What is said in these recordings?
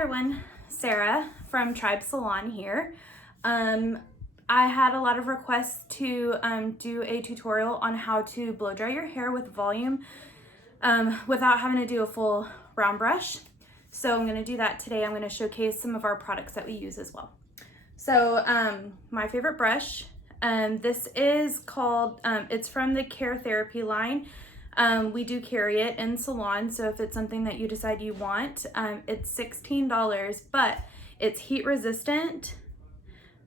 everyone, Sarah from Tribe Salon here. I had a lot of requests to do a tutorial on how to blow dry your hair with volume without having to do a full round brush. So I'm going to do that today. I'm going to showcase some of our products that we use as well. So my favorite brush, this is called, it's from the Care Therapy line. We do carry it in salon, so if it's something that you decide you want, it's $16, but it's heat resistant.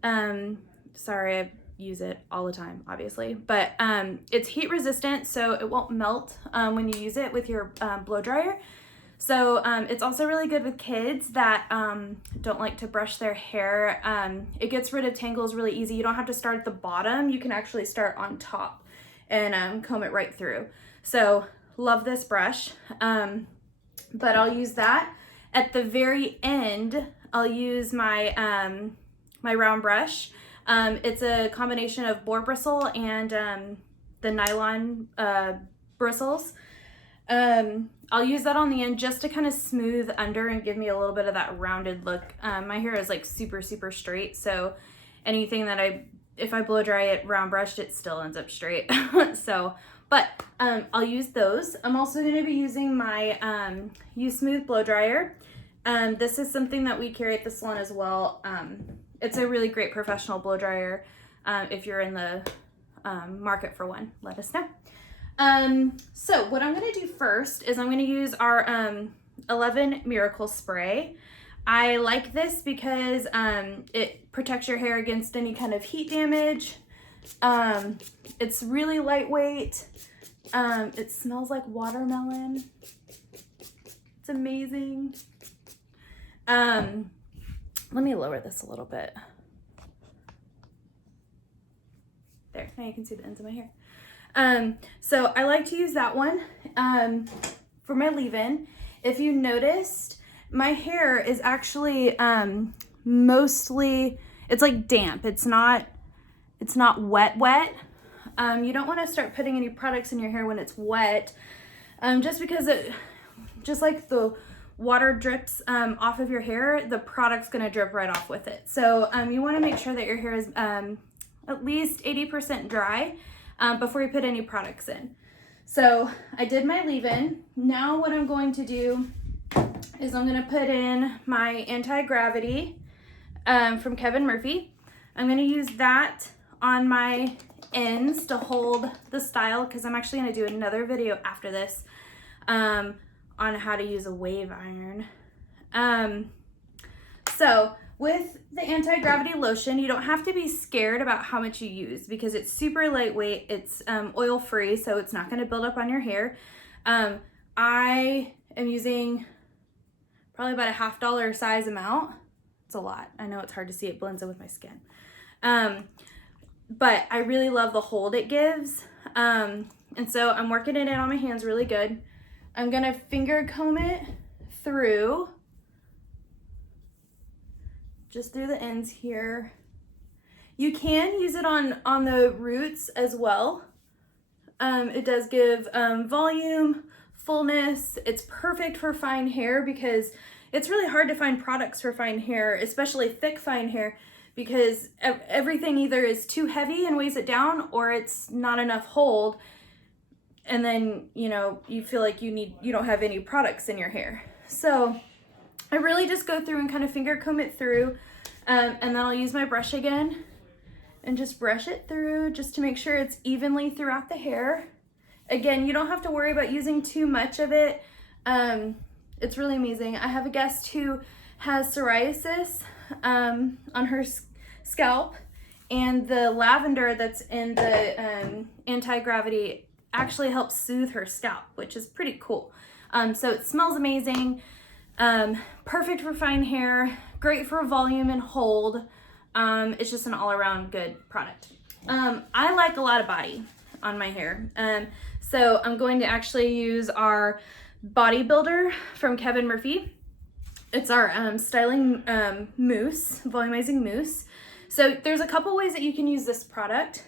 Sorry, I use it all the time, obviously, but it's heat resistant, so it won't melt when you use it with your blow dryer. So it's also really good with kids that don't like to brush their hair. It gets rid of tangles really easy. You don't have to start at the bottom. You can actually start on top and comb it right through. So love this brush, but I'll use that. At the very end, I'll use my, my round brush. It's a combination of boar bristle and the nylon bristles. I'll use that on the end just to kind of smooth under and give me a little bit of that rounded look. My hair is like super straight, so anything that if I blow dry it round brushed, it still ends up straight. But I'll use those. I'm also going to be using my Use Smooth blow dryer. This is something that we carry at the salon as well. It's a really great professional blow dryer. If you're in the market for one, let us know. So what I'm going to do first is I'm going to use our 11 Miracle Spray. I like this because it protects your hair against any kind of heat damage. It's really lightweight. It smells like watermelon. It's amazing. Let me lower this a little bit. There, now you can see the ends of my hair. So I like to use that one for my leave-in. If you noticed, my hair is actually mostly, it's like damp. It's not wet. You don't want to start putting any products in your hair when it's wet, just because just like the water drips off of your hair, the product's going to drip right off with it. So you want to make sure that your hair is at least 80% dry before you put any products in. So I did my leave-in. Now what I'm going to do is I'm going to put in my anti-gravity from Kevin Murphy. I'm going to use that on my ends to hold the style, because I'm actually going to do another video after this on how to use a wave iron. So with the anti-gravity lotion, you don't have to be scared about how much you use because it's super lightweight. It's oil free, so it's not going to build up on your hair. I am using probably about a $50 size amount. It's a lot. I know it's hard to see. It blends in with my skin. But I really love the hold it gives. And so I'm working it in on my hands really good. I'm going to finger comb it through, just through the ends here. You can use it on the roots as well. It does give volume, fullness. It's perfect for fine hair because it's really hard to find products for fine hair, especially thick fine hair, because everything either is too heavy and weighs it down, or it's not enough hold, and then you feel like you don't have any products in your hair. So I really just go through and kind of finger comb it through, and then I'll use my brush again and just brush it through just to make sure it's evenly throughout the hair. Again, you don't have to worry about using too much of it. It's really amazing. I have a guest who has psoriasis on her scalp, and the lavender that's in the anti-gravity actually helps soothe her scalp, which is pretty cool. So it smells amazing. Perfect for fine hair, great for volume and hold. It's just an all-around good product. I like a lot of body on my hair. So I'm going to actually use our Body Builder from Kevin Murphy. It's our styling mousse, volumizing mousse. So there's a couple ways that you can use this product.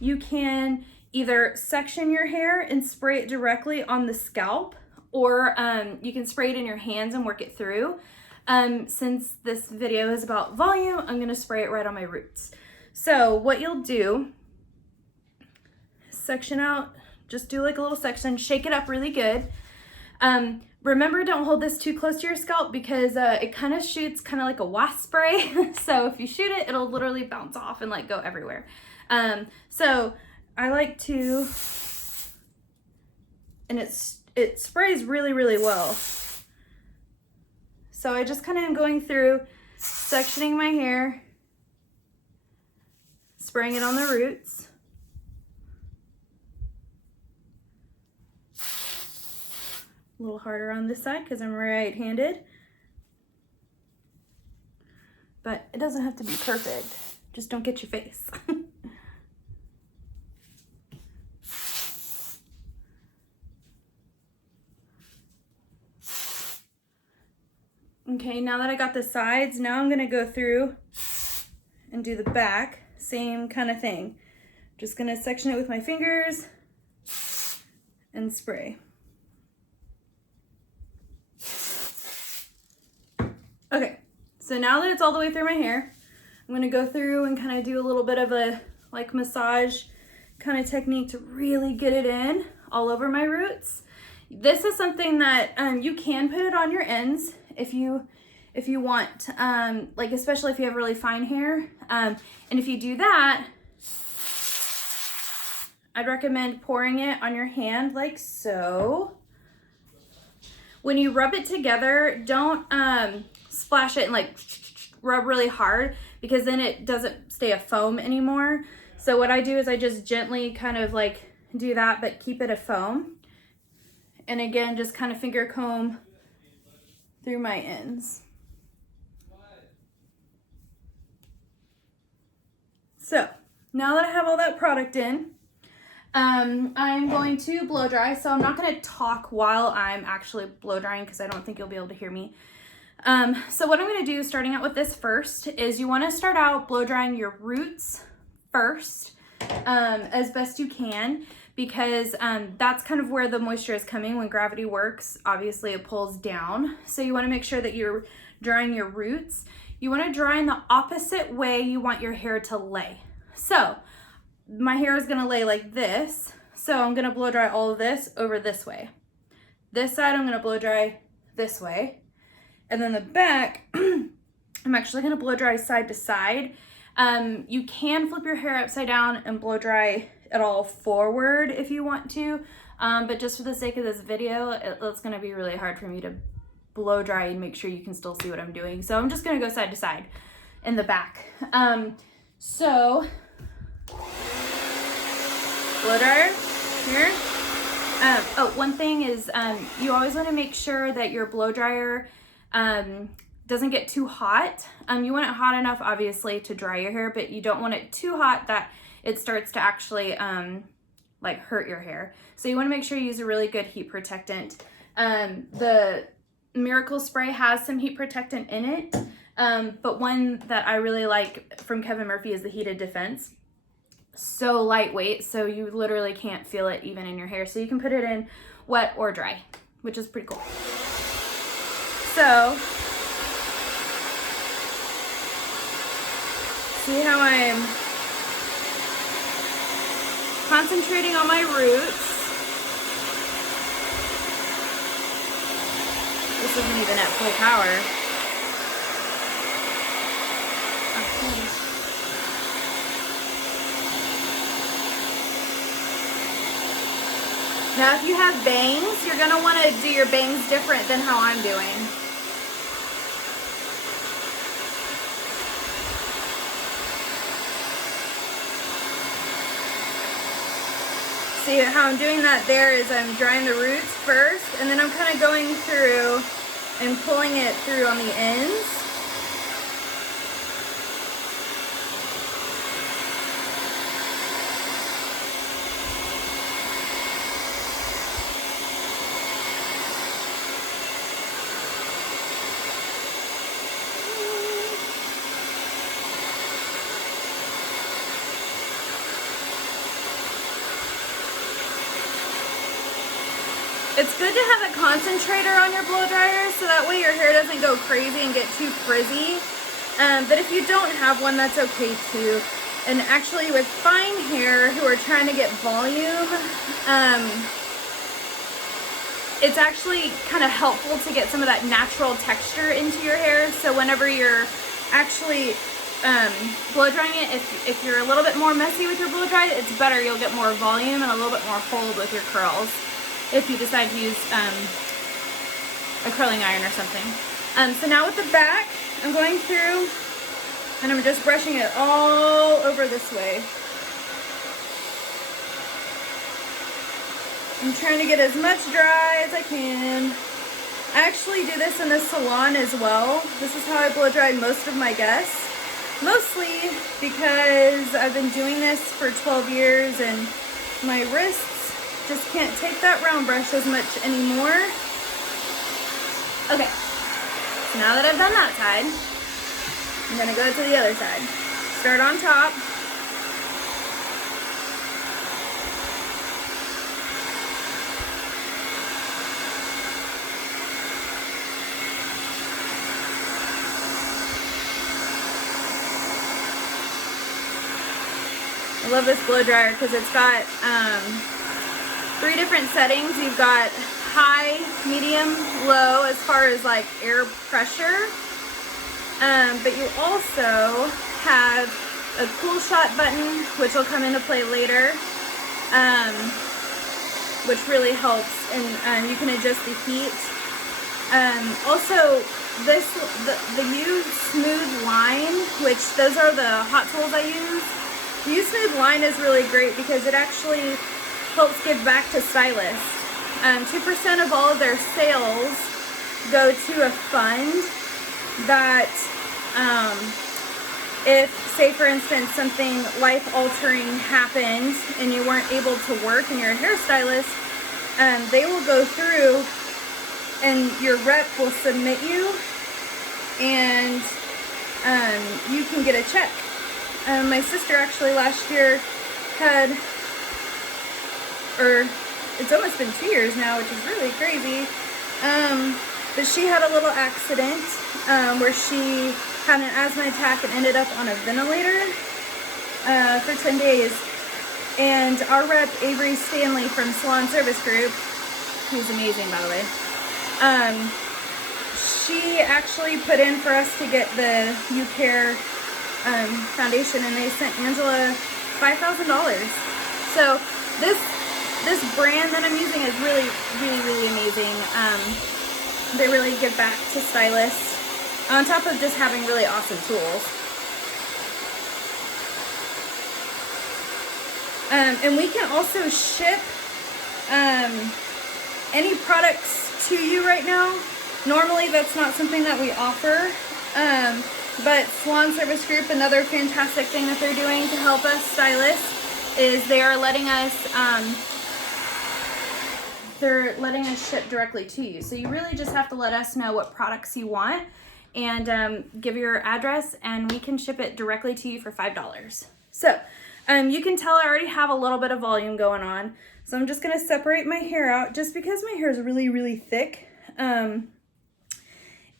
You can either section your hair and spray it directly on the scalp, or you can spray it in your hands and work it through. Since this video is about volume, I'm gonna spray it right on my roots. So what you'll do, section out, just do like a little section, shake it up really good. Remember, don't hold this too close to your scalp because it kind of shoots kind of like a wasp spray. So if you shoot it, it'll literally bounce off and like go everywhere. So I like to, and it sprays really, really well. So I just kind of am going through, sectioning my hair, spraying it on the roots. A little harder on this side because I'm right-handed. But it doesn't have to be perfect. Just don't get your face. Okay, now that I got the sides, now I'm gonna go through and do the back. Same kind of thing. Just gonna section it with my fingers and spray. Okay, so now that it's all the way through my hair, I'm gonna go through and kind of do a little bit of a like massage kind of technique to really get it in all over my roots. This is something that you can put it on your ends if you want, like especially if you have really fine hair. And if you do that, I'd recommend pouring it on your hand like so. When you rub it together, don't splash it and like rub really hard because then it doesn't stay a foam anymore. So what I do is I just gently kind of like do that, but keep it a foam. And again, just kind of finger comb through my ends. So now that I have all that product in, I'm going to blow dry. So I'm not going to talk while I'm actually blow drying because I don't think you'll be able to hear me. So what I'm going to do, starting out with this first, is you want to start out blow drying your roots first, as best you can, because that's kind of where the moisture is coming. When gravity works, obviously it pulls down. So you want to make sure that you're drying your roots. You want to dry in the opposite way you want your hair to lay. So my hair is going to lay like this. So I'm going to blow dry all of this over this way. This side I'm going to blow dry this way. And then the back, I'm actually going to blow dry side to side. You can flip your hair upside down and blow dry it all forward if you want to. But just for the sake of this video, it's going to be really hard for me to blow dry and make sure you can still see what I'm doing. So I'm just going to go side to side in the back. So blow dryer here. Oh, one thing is you always want to make sure that your blow dryer doesn't get too hot. You want it hot enough, obviously, to dry your hair, but you don't want it too hot that it starts to actually like hurt your hair. So you want to make sure you use a really good heat protectant. The Miracle Spray has some heat protectant in it, but one that I really like from Kevin Murphy is the Heated Defense. So lightweight, so you literally can't feel it even in your hair. So you can put it in wet or dry, which is pretty cool. So, see how I'm concentrating on my roots. This isn't even at full power. Okay. Now, if you have bangs, you're gonna want to do your bangs different than how I'm doing. See how I'm doing that there is I'm drying the roots first, and then I'm kind of going through and pulling it through on the ends. It's good to have a concentrator on your blow dryer so that way your hair doesn't go crazy and get too frizzy. But if you don't have one, that's okay too. And actually with fine hair who are trying to get volume, it's actually kind of helpful to get some of that natural texture into your hair. So whenever you're actually blow drying it, if you're a little bit more messy with your blow dry, it's better. You'll get more volume and a little bit more hold with your curls if you decide to use a curling iron or something. So now with the back, I'm going through and I'm just brushing it all over this way. I'm trying to get as much dry as I can. I actually do this in the salon as well. This is how I blow dry most of my guests. Mostly because I've been doing this for 12 years and my wrists just can't take that round brush as much anymore. Okay, so now that I've done that side, I'm gonna go to the other side. Start on top. I love this blow dryer because it's got 3 different settings. You've got high, medium, low as far as like air pressure. But you also have a cool shot button, which will come into play later, which really helps, and you can adjust the heat. Also, the Use Smooth line, which those are the hot tools I use. The Use Smooth line is really great because it actually helps give back to stylists. 2% of all of their sales go to a fund that if, say for instance, something life-altering happened and you weren't able to work and you're a hairstylist, they will go through and your rep will submit you and you can get a check. My sister actually last year had, or it's almost been 2 years now, which is really crazy, but she had a little accident where she had an asthma attack and ended up on a ventilator for 10 days. And our rep, Avery Stanley from Salon Service Group, who's amazing by the way, she actually put in for us to get the You Care foundation, and they sent Angela $5,000. So this brand that I'm using is really, really, really amazing. They really give back to stylists on top of just having really awesome tools. And we can also ship any products to you right now. Normally that's not something that we offer, but Salon Service Group, another fantastic thing that they're doing to help us stylists is they are letting us ship directly to you. So you really just have to let us know what products you want and give your address, and we can ship it directly to you for $5. So you can tell I already have a little bit of volume going on. So I'm just gonna separate my hair out just because my hair is really, really thick.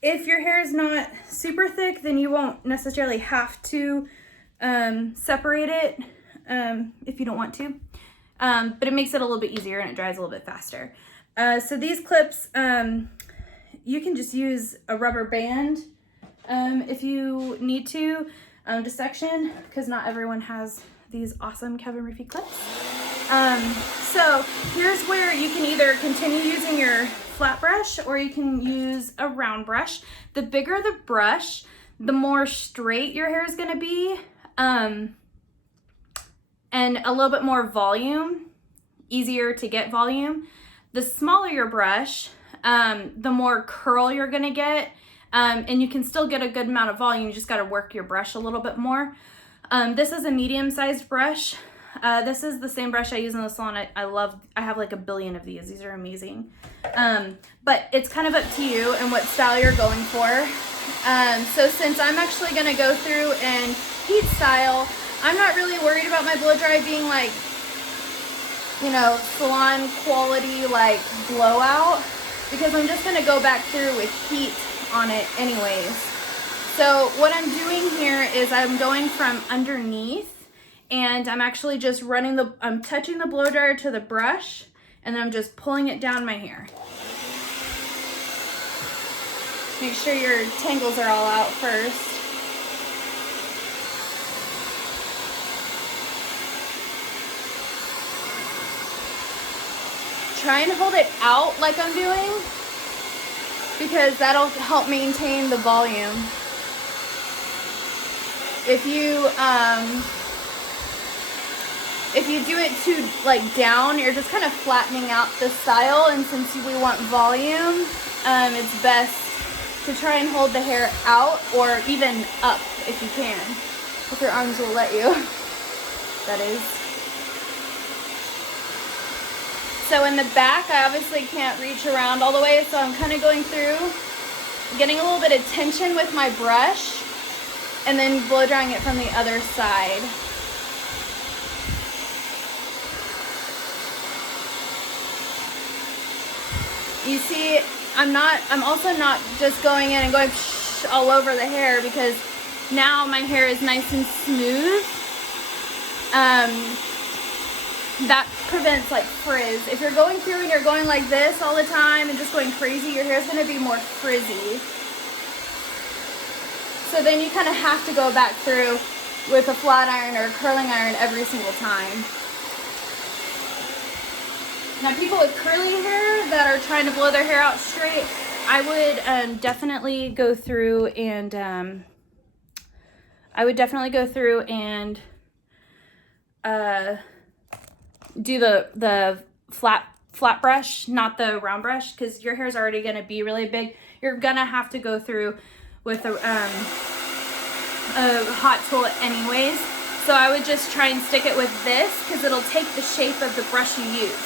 If your hair is not super thick, then you won't necessarily have to separate it if you don't want to. But it makes it a little bit easier and it dries a little bit faster. So these clips, you can just use a rubber band if you need to section, because not everyone has these awesome Kevin Murphy clips. So here's where you can either continue using your flat brush or you can use a round brush. The bigger the brush, the more straight your hair is going to be, and a little bit more volume, easier to get volume. The smaller your brush, the more curl you're going to get, and you can still get a good amount of volume. You just got to work your brush a little bit more. This is a medium-sized brush. This is the same brush I use in the salon. I have like a billion of these. These are amazing. But it's kind of up to you and what style you're going for. So since I'm actually going to go through and heat style, I'm not really worried about my blow dry being like you know, salon quality like blowout, because I'm just gonna go back through with heat on it anyways. So what I'm doing here is I'm going from underneath, and I'm actually just I'm touching the blow dryer to the brush, and then I'm just pulling it down my hair. Make sure your tangles are all out first. Try and hold it out like I'm doing, because that'll help maintain the volume. If you do it too like down, you're just kind of flattening out the style, and since we want volume, it's best to try and hold the hair out, or even up if you can, if your arms will let you, that is. So in the back, I obviously can't reach around all the way, so I'm kind of going through, getting a little bit of tension with my brush, and then blow drying it from the other side. You see, I'm also not just going in and going all over the hair, because now my hair is nice and smooth. That prevents like frizz. If you're going through and you're going like this all the time and just going crazy, your hair is going to be more frizzy. So then you kind of have to go back through with a flat iron or a curling iron every single time. Now, people with curly hair that are trying to blow their hair out straight, I would definitely go through and do the flat brush, not the round brush, because your hair is already going to be really big. You're gonna have to go through with a hot tool anyways. So I would just try and stick it with this, because it'll take the shape of the brush you use.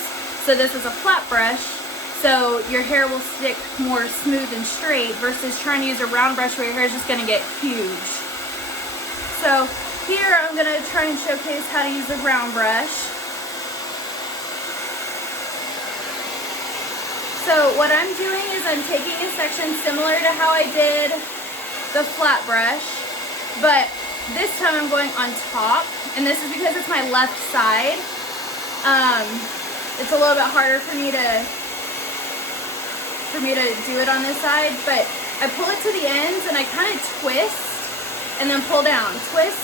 So this is a flat brush, so your hair will stick more smooth and straight, versus trying to use a round brush where your hair is just gonna get huge. So here I'm gonna try and showcase how to use a round brush. So what I'm doing is I'm taking a section similar to how I did the flat brush, but this time I'm going on top, and this is because it's my left side. It's a little bit harder for me to do it on this side, but I pull it to the ends and I kind of twist and then pull down, twist,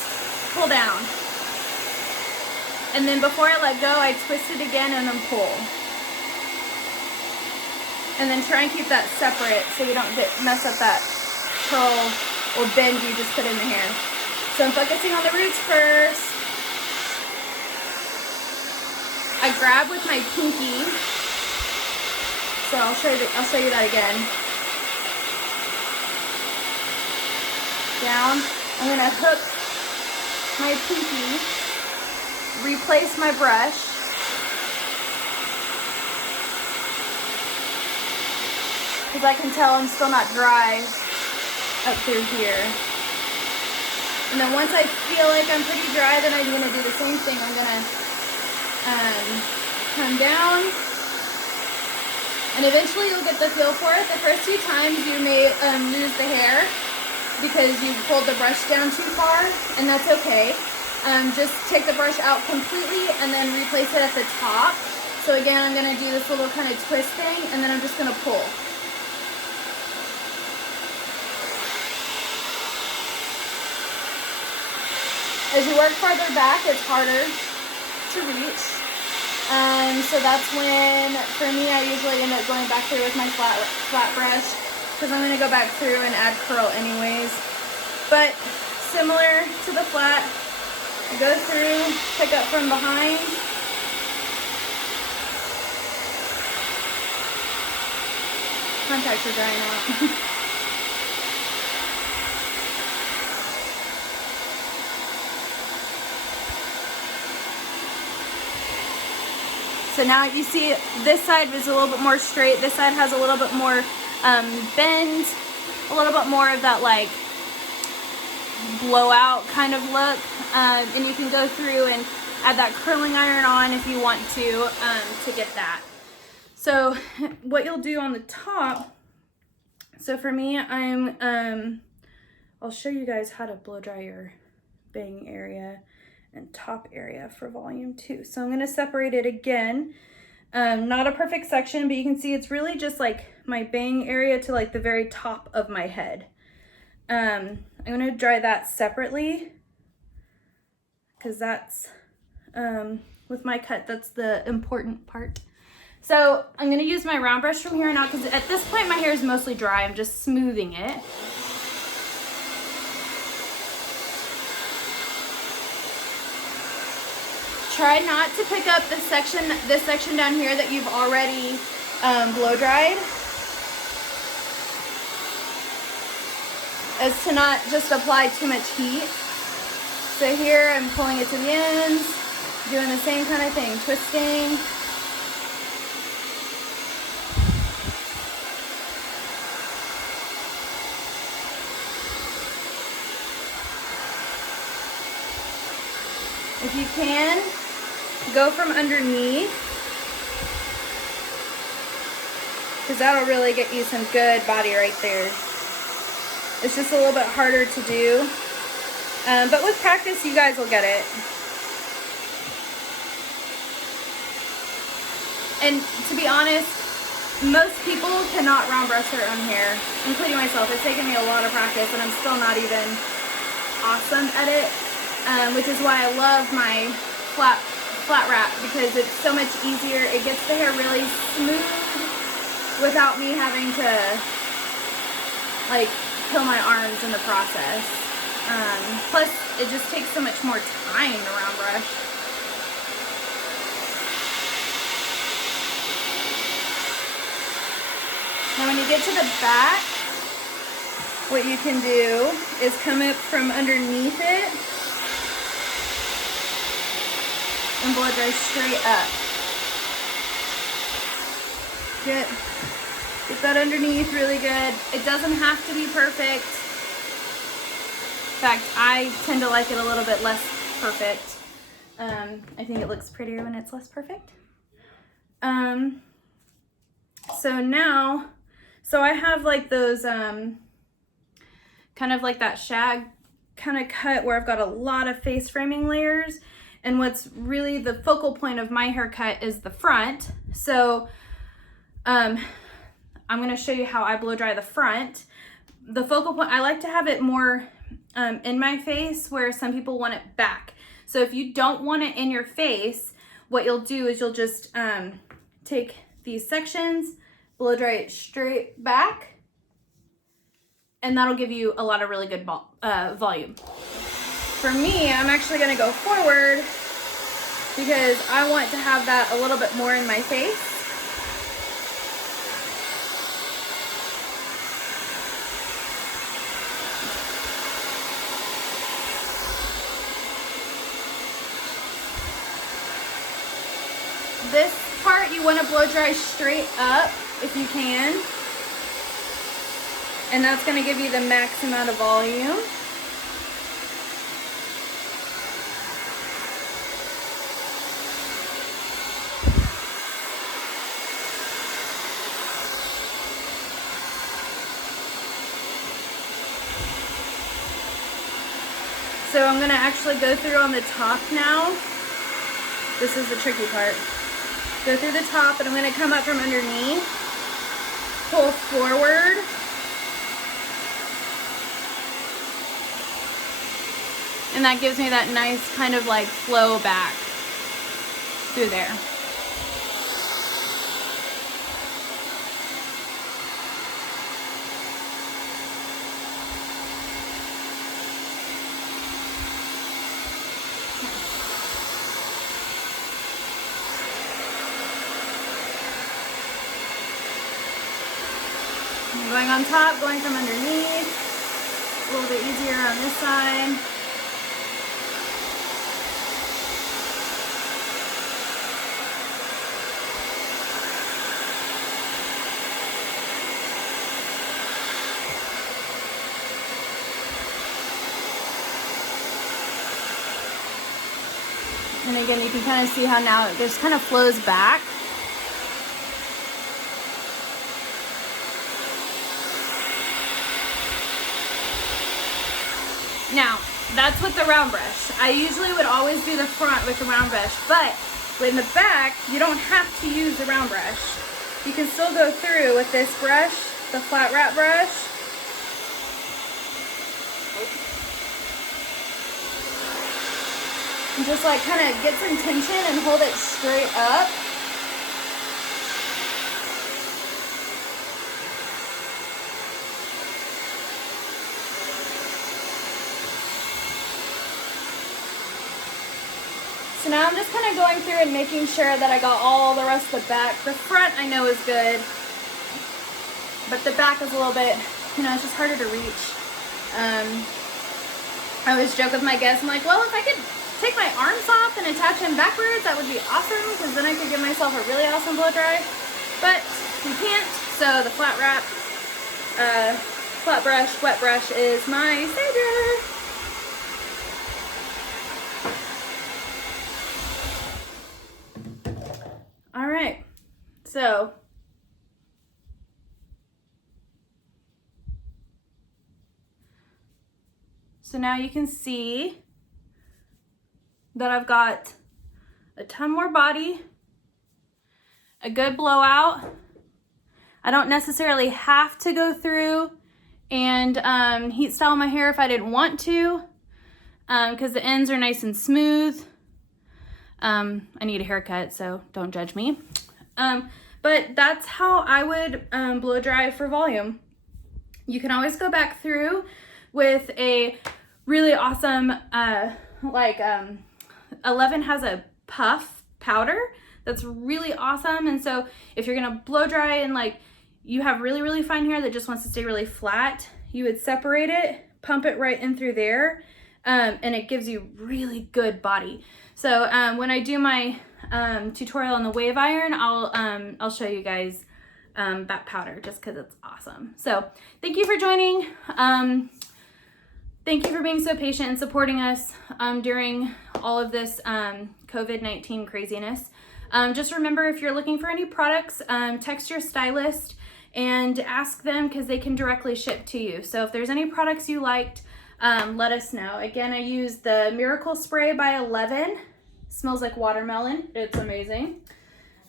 pull down. And then before I let go, I twist it again and then pull. And then try and keep that separate so you don't mess up that curl or bend you just put in the hair. So I'm focusing on the roots first. I grab with my pinky. So I'll show you that again. Down. I'm gonna hook my pinky, replace my brush, because I can tell I'm still not dry up through here. And then once I feel like I'm pretty dry, then I'm gonna do the same thing. I'm gonna come down, and eventually you'll get the feel for it. The first few times you may lose the hair because you pulled the brush down too far, and that's okay. Just take the brush out completely and then replace it at the top. So again, I'm gonna do this little kind of twist thing, and then I'm just gonna pull. As you work farther back, it's harder to reach. So that's when, for me, I usually end up going back through with my flat brush, because I'm going to go back through and add curl anyways. But similar to the flat, I go through, pick up from behind. Contacts are drying out. So now you see this side is a little bit more straight. This side has a little bit more bend, a little bit more of that like blowout kind of look. And you can go through and add that curling iron on if you want to get that. So what you'll do on the top, so for me, I'll show you guys how to blow dry your bang area and top area for volume 2. So I'm going to separate it again. Not a perfect section, but you can see it's really just like my bang area to like the very top of my head. I'm going to dry that separately because that's, with my cut, that's the important part. So I'm going to use my round brush from here on out because at this point my hair is mostly dry. I'm just smoothing it. Try not to pick up this section down here that you've already blow dried, as to not just apply too much heat. So here I'm pulling it to the ends, doing the same kind of thing, twisting. If you can, go from underneath, because that'll really get you some good body right there. It's just a little bit harder to do, but with practice you guys will get it. And to be honest, most people cannot round brush their own hair, including myself. It's taken me a lot of practice and I'm still not even awesome at it. Which is why I love my flat wrap, because it's so much easier. It gets the hair really smooth without me having to like kill my arms in the process. Plus it just takes so much more time to round brush. Now when you get to the back, what you can do is come up from underneath it and blow dry straight up. Get that underneath really good. It doesn't have to be perfect. In fact, I tend to like it a little bit less perfect. I think it looks prettier when it's less perfect. So now, I have like those, kind of like that shag kind of cut where I've got a lot of face framing layers. And what's really the focal point of my haircut is the front. So I'm gonna show you how I blow dry the front. The focal point, I like to have it more in my face, where some people want it back. So if you don't want it in your face, what you'll do is you'll just take these sections, blow dry it straight back, and that'll give you a lot of really good volume. For me, I'm actually gonna go forward because I want to have that a little bit more in my face. This part you want to blow dry straight up if you can, and that's going to give you the max amount of volume. So I'm going to actually go through on the top now. This is the tricky part. Go through the top, and I'm going to come up from underneath, pull forward, and that gives me that nice kind of like flow back through there. Going on top, going from underneath. It's a little bit easier on this side. And again, you can kind of see how now it just kind of flows back. Now, that's with the round brush. I usually would always do the front with the round brush, but in the back, you don't have to use the round brush. You can still go through with this brush, the flat wrap brush. And just like kind of get some tension and hold it straight up. So now I'm just kind of going through and making sure that I got all the rest of the back. The front I know is good, but the back is a little bit, you know, it's just harder to reach. I always joke with my guests, I'm like, well, if I could take my arms off and attach them backwards, that would be awesome, because then I could give myself a really awesome blow dry. But you can't, so the flat wrap, flat brush, wet brush is my savior. All right, so now you can see that I've got a ton more body, a good blowout. I don't necessarily have to go through and heat style my hair if I didn't want to, because the ends are nice and smooth. I need a haircut, so don't judge me. But that's how I would blow dry for volume. You can always go back through with a really awesome, 11 has a puff powder that's really awesome. And so if you're gonna blow dry and like you have really, really fine hair that just wants to stay really flat, you would separate it, pump it right in through there, and it gives you really good body. So when I do my tutorial on the wave iron, I'll show you guys that powder just because it's awesome. So thank you for joining. Thank you for being so patient and supporting us during all of this COVID-19 craziness. Just remember, if you're looking for any products, text your stylist and ask them, because they can directly ship to you. So if there's any products you liked, let us know. Again, I used the Miracle Spray by 11. Smells like watermelon. It's amazing.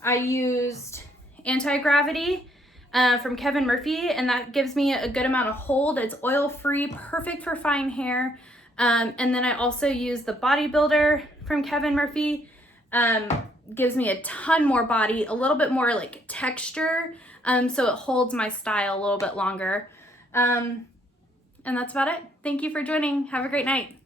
I used Anti-Gravity from Kevin Murphy, and that gives me a good amount of hold. It's oil-free, perfect for fine hair. And then I also use the Bodybuilder from Kevin Murphy. Gives me a ton more body, a little bit more like texture, so it holds my style a little bit longer. And that's about it. Thank you for joining. Have a great night.